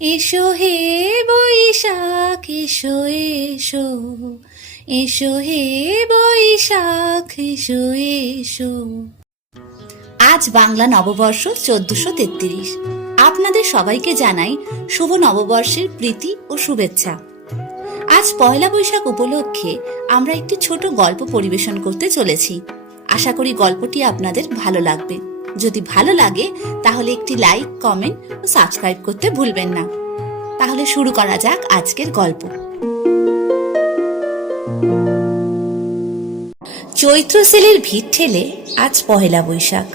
এসো হে বৈশাখ এসো এসো, এসো হে বৈশাখ এসো এসো। আজ বাংলা নববর্ষ 1433। আপনাদের সবাইকে জানাই শুভ নববর্ষের প্রীতি ও শুভেচ্ছা। আজ পয়লা বৈশাখ উপলক্ষে আমরা একটি ছোট গল্প পরিবেশন করতে চলেছি। আশা করি গল্পটি আপনাদের ভালো লাগবে। যদি ভালো লাগে তাহলে একটি লাইক, কমেন্ট ও সাবস্ক্রাইব করতে ভুলবেন না। তাহলে শুরু করা যাক আজকের গল্প। চৈত্র সেলের ভিড় ঠেলে আজ পহেলা বৈশাখ।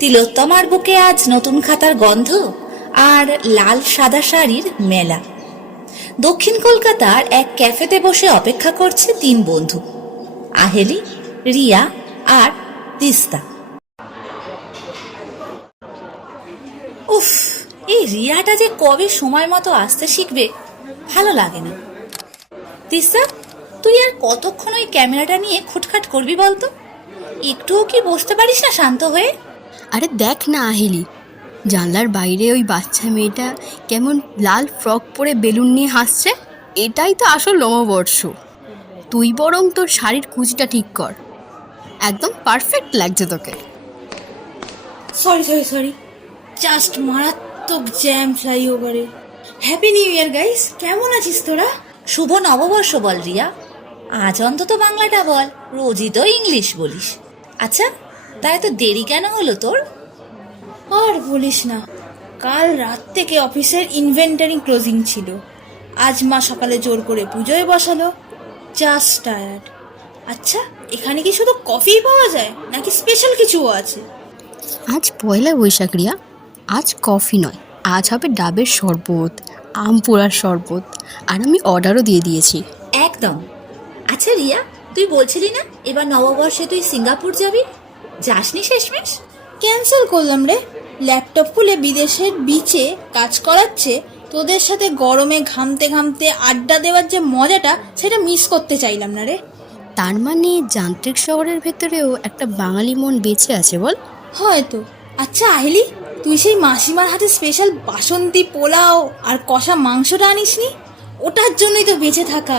তিলোত্তমার বুকে আজ নতুন খাতার গন্ধ আর লাল সাদা শাড়ির মেলা। দক্ষিণ কলকাতার এক ক্যাফেতে বসে অপেক্ষা করছে তিন বন্ধু, আহেলি, রিয়া আর তিস্তা। উফ, এই রিয়াটা যে কবে সময় মতো আসতে শিখবে ভালো লাগে না। তিস্তা, তুই আর কতক্ষণ ওই ক্যামেরাটা নিয়ে খুটখাট করবি বলতো? একটুও কি বসতে পারিস না শান্ত হয়ে? আরে দেখ না আহেলি, জানলার বাইরে ওই বাচ্চা মেয়েটা কেমন লাল ফ্রক পরে বেলুন নিয়ে হাসছে। এটাই তো আসল নববর্ষ। তুই বরং তোর শাড়ির কুচিটা ঠিক কর, একদম পারফেক্ট লাগছে তোকে। সরি, জাস্ট মারাত্মক জ্যাম ফ্লাইওভারে। হ্যাপি নিউ ইয়ার গাইস, কেমন আছিস তোরা? শুভ নববর্ষ বল রিয়া, আজ অন্তত বাংলাটা বল, রোজই তো ইংলিশ বলিস। আচ্ছা, তাই তো দেরি কেন হলো তোর? আর বলিস না, কাল রাত থেকে অফিসের ইনভেন্টারি ক্লোজিং ছিল। আজ মা সকালে জোর করে পুজোয় বসালো। Just tired. আচ্ছা, এখানে কি শুধু কফি পাওয়া যায় নাকি স্পেশাল কিছুও আছে? আজ পয়লা বৈশাখ রিয়া, আজ কফি নয়, আজ হবে ডাবের শরবত, আম পোড়ার শরবত, আর আমি অর্ডারও দিয়ে দিয়েছি। একদম। আচ্ছা রিয়া, তুই বলছিলি না এবার নববর্ষে তুই সিঙ্গাপুর যাবি, যাসনি শেষমেশ? ক্যান্সেল করলাম রে। ল্যাপটপ খুলে বিদেশের বিচে কাজ করাচ্ছে, তোদের সাথে গরমে ঘামতে ঘামতে আড্ডা দেওয়ার যে মজাটা, সেটা মিস করতে চাইলাম না রে। তার মানে যান্ত্রিক শহরের ভেতরেও একটা বাঙালি মন বেঁচে আছে বল? হয়তো। আচ্ছা আহিলি, তুই সেই মাসিমার হাতে স্পেশাল বাসন্তী পোলাও আর কষা মাংসটা আনিসনি? ওটার জন্যই তো বেঁচে থাকা।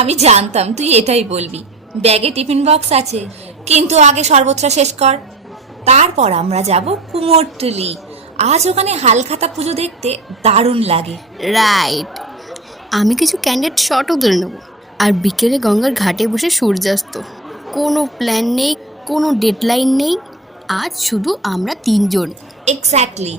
আমি জানতাম তুই এটাই বলবি। ব্যাগে টিফিন বক্স আছে, কিন্তু আগে শরবতটা শেষ কর, তারপর আমরা যাব কুমোরটুলি। আজ ওখানে হালখাতা পুজো দেখতে দারুণ লাগে। রাইট, আমি কিছু ক্যান্ডেড শটও তুলে নেবো, আর বিকেলে গঙ্গার ঘাটে বসে সূর্যাস্ত। কোনো প্ল্যান নেই, কোনো ডেডলাইন নেই, আজ শুধু আমরা তিনজন। এক্স্যাক্টলি।